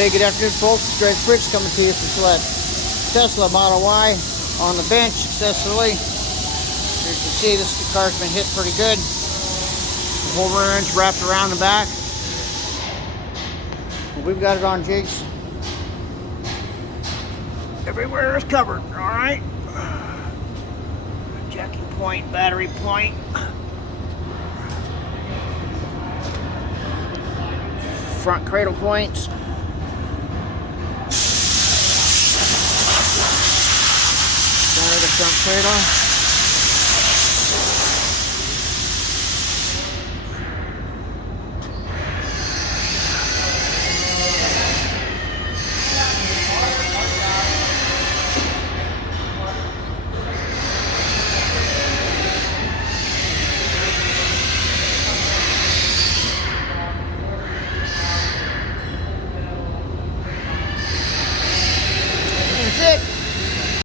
Hey, good afternoon, folks. It's Greg Fritz coming to you from that Tesla Model Y on the bench successfully. As you can see, this car's been hit pretty good. The whole rear end's wrapped around the back. We've got it on jigs. Everywhere is covered, all right? Jacking point, battery point. Front cradle points. Center of the front cradle.